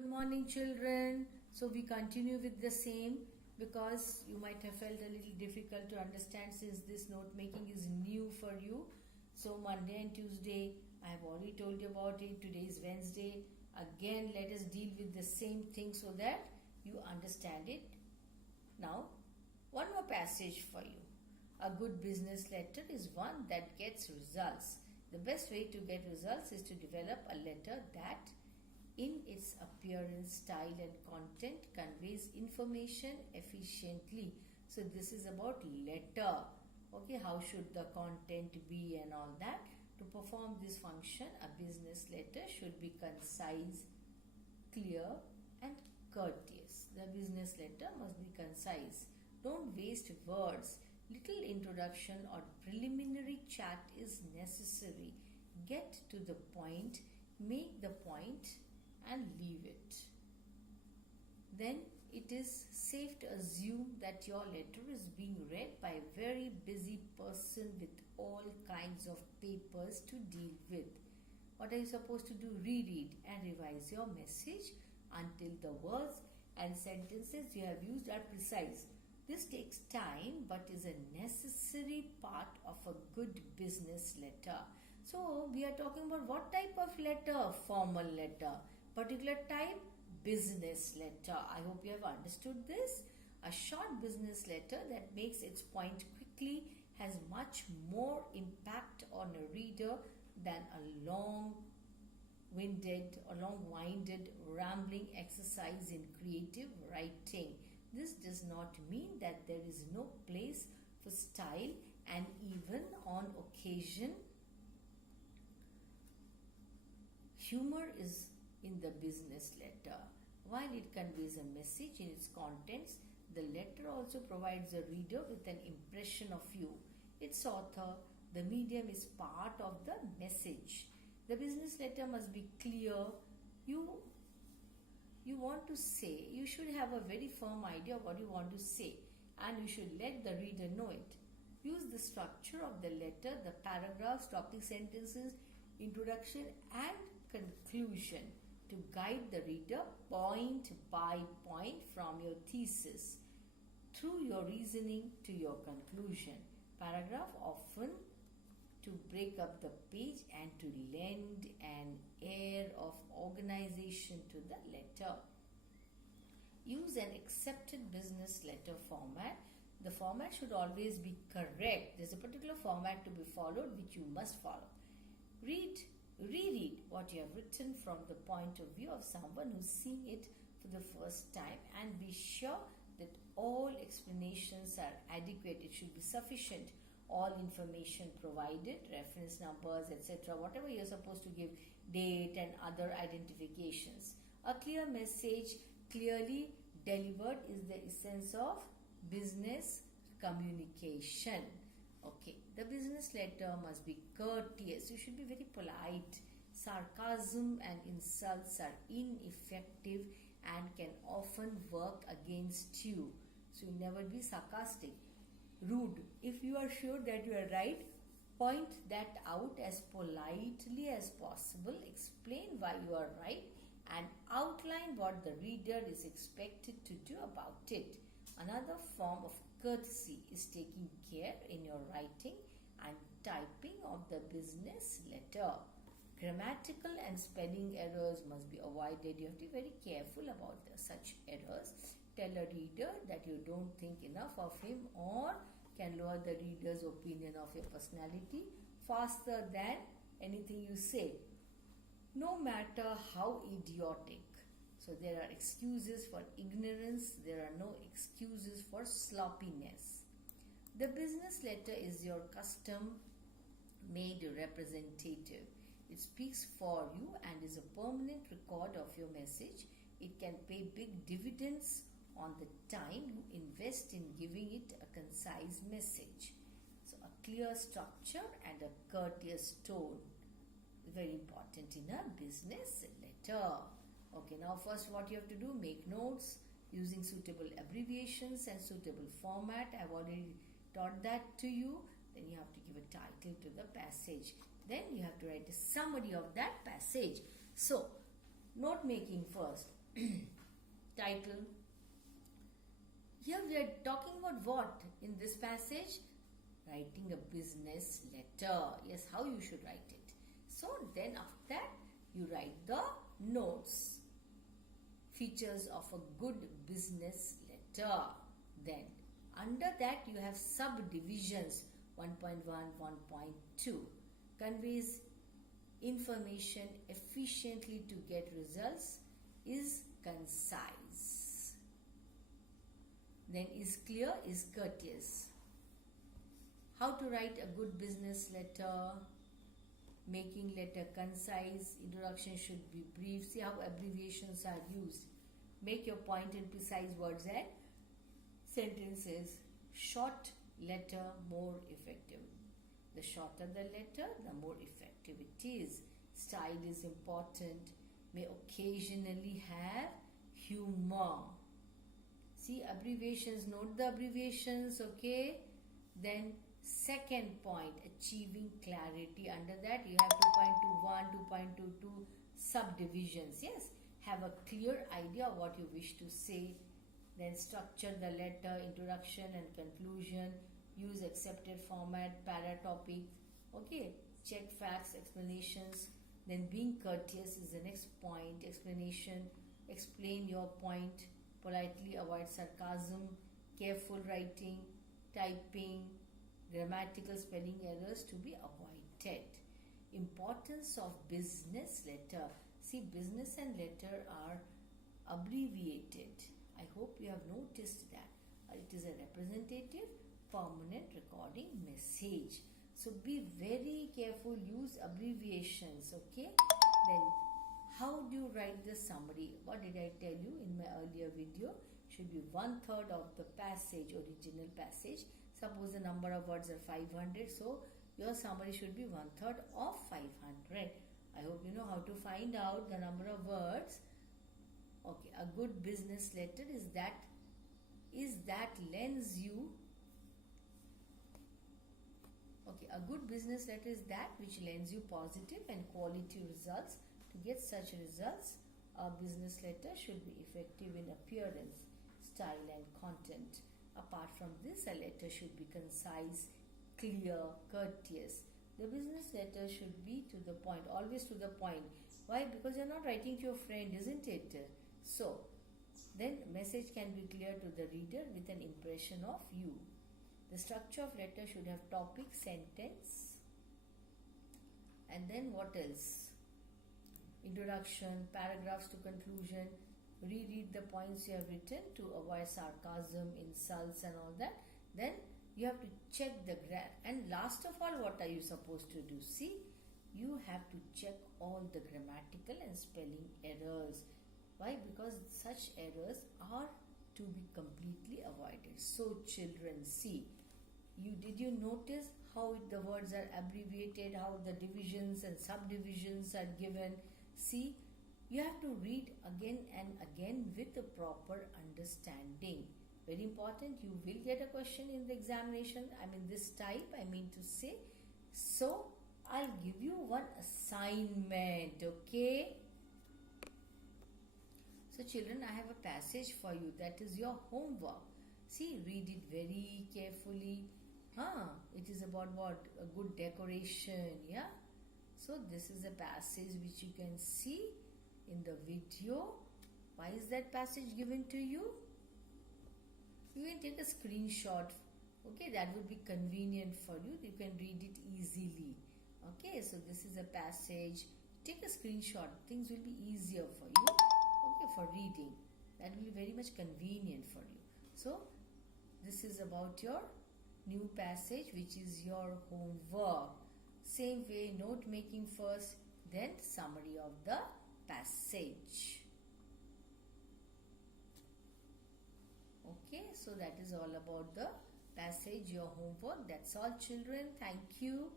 Good morning, children. So we continue with the same because you might have felt a little difficult to understand since this note making is new for you. So Monday and Tuesday, I have already told you about it. Today is Wednesday. Again, let us deal with the same thing so that you understand it. Now, one more passage for you. A good business letter is one that gets results. The best way to get results is to develop a letter that in its appearance, style and content conveys information efficiently. So this is about letter. Okay, how should the content be and all that. To perform this function, a business letter should be concise, clear and courteous. The business letter must be concise. Don't waste words. Little introduction or preliminary chat is necessary. Get to the point, make the point and leave it. Then it is safe to assume that your letter is being read by a very busy person with all kinds of papers to deal with. What are you supposed to do? Reread and revise your message until the words and sentences you have used are precise. This takes time but is a necessary part of a good business letter. So we are talking about what type of letter? Formal letter. Particular type? Business letter. I hope you have understood this. A short business letter that makes its point quickly has much more impact on a reader than a long-winded rambling exercise in creative writing. This does not mean that there is no place for style, and even on occasion humor is in the business letter. While it conveys a message in its contents, the letter also provides the reader with an impression of you, its author. The medium is part of the message. The business letter must be clear. You want to say, you should have a very firm idea of what you want to say, and you should let the reader know it. Use the structure of the letter, the paragraphs, topic sentences, introduction and conclusion to guide the reader point by point from your thesis through your reasoning to your conclusion. Paragraph often to break up the page and to lend an air of organization to the letter. Use an accepted business letter format. The format should always be correct. There is a particular format to be followed which you must follow. Reread what you have written from the point of view of someone who's seeing it for the first time, and be sure that all explanations are adequate. It should be sufficient. All information provided, reference numbers, etc., whatever you're supposed to give, date and other identifications. A clear message, clearly delivered, is the essence of business communication. Okay, the business letter must be courteous. You should be very polite. Sarcasm and insults are ineffective and can often work against you. So you never be sarcastic. Rude. If you are sure that you are right, point that out as politely as possible. Explain why you are right and outline what the reader is expected to do about it. Another form of courtesy is taking care in your writing and typing of the business letter. Grammatical and spelling errors must be avoided. You have to be very careful about such errors. Tell a reader that you don't think enough of him or can lower the reader's opinion of your personality faster than anything you say, no matter how idiotic. So there are excuses for ignorance. There are no excuses for sloppiness. The business letter is your custom-made representative. It speaks for you and is a permanent record of your message. It can pay big dividends on the time you invest in giving it a concise message. So a clear structure and a courteous tone, very important in a business letter. Okay, now first what you have to do, make notes using suitable abbreviations and suitable format. I have already taught that to you. Then you have to give a title to the passage. Then you have to write a summary of that passage. So, note making first. Title. Here we are talking about what in this passage? Writing a business letter. Yes, how you should write it. So then after that you write the notes. Features of a good business letter. Then under that you have subdivisions 1.1, 1.2. Conveys information efficiently to get results. Is concise. Then is clear, is courteous. How to write a good business letter. Making letter concise. Introduction should be brief. See how abbreviations are used. Make your point in precise words and sentences. Short letter, more effective. The shorter the letter, the more effective it is. Style is important. May occasionally have humor. See abbreviations, note the abbreviations, okay? Then second point, achieving clarity. Under that you have 2.21, 2.22 subdivisions. Yes, have a clear idea of what you wish to say. Then structure the letter, introduction and conclusion. Use accepted format, para topic. Okay, check facts, explanations. Then being courteous is the next point. Explanation, explain your point. Politely avoid sarcasm. Careful writing, typing, grammatical spelling errors to be avoided. Importance of business letter. See, business and letter are abbreviated. I hope you have noticed that. It is a representative, permanent recording message. So be very careful, use abbreviations, okay? Then how do you write the summary? What did I tell you in my earlier video? Should be 1/3 of the passage, original passage. Suppose the number of words are 500, so your summary should be 1/3 of 500. I hope you know how to find out the number of words. Okay, a good business letter is that lends you. Okay, a good business letter is that which lends you positive and quality results. To get such results, a business letter should be effective in appearance, style and content. Apart from this, a letter should be concise, clear, courteous. The business letter should be to the point, always to the point. Why? Because you're not writing to your friend, isn't it? So, then message can be clear to the reader with an impression of you. The structure of letter should have topic, sentence, and then what else? Introduction, paragraphs to conclusion. Reread the points you have written to avoid sarcasm, insults and all that. Then you have to check the grammar. And last of all, what are you supposed to do? See, you have to check all the grammatical and spelling errors. Why? Because such errors are to be completely avoided. So children, see, did you notice how the words are abbreviated, how the divisions and subdivisions are given? See, you have to read again and again with a proper understanding. Very important, you will get a question in the examination. This type, to say. So, I'll give you one assignment, okay? So, children, I have a passage for you. That is your homework. See, read it very carefully. It is about what? A good decoration, yeah? So, this is a passage which you can see in the video. Why is that passage given to you? You can take a screenshot. Okay, that would be convenient for you. You can read it easily. Okay, so this is a passage. Take a screenshot. Things will be easier for you. Okay, for reading. That will be very much convenient for you. So, this is about your new passage, which is your homework. Same way, note making first, then summary of the passage. Okay, so that is all about the passage, your homework. That's all, children. Thank you.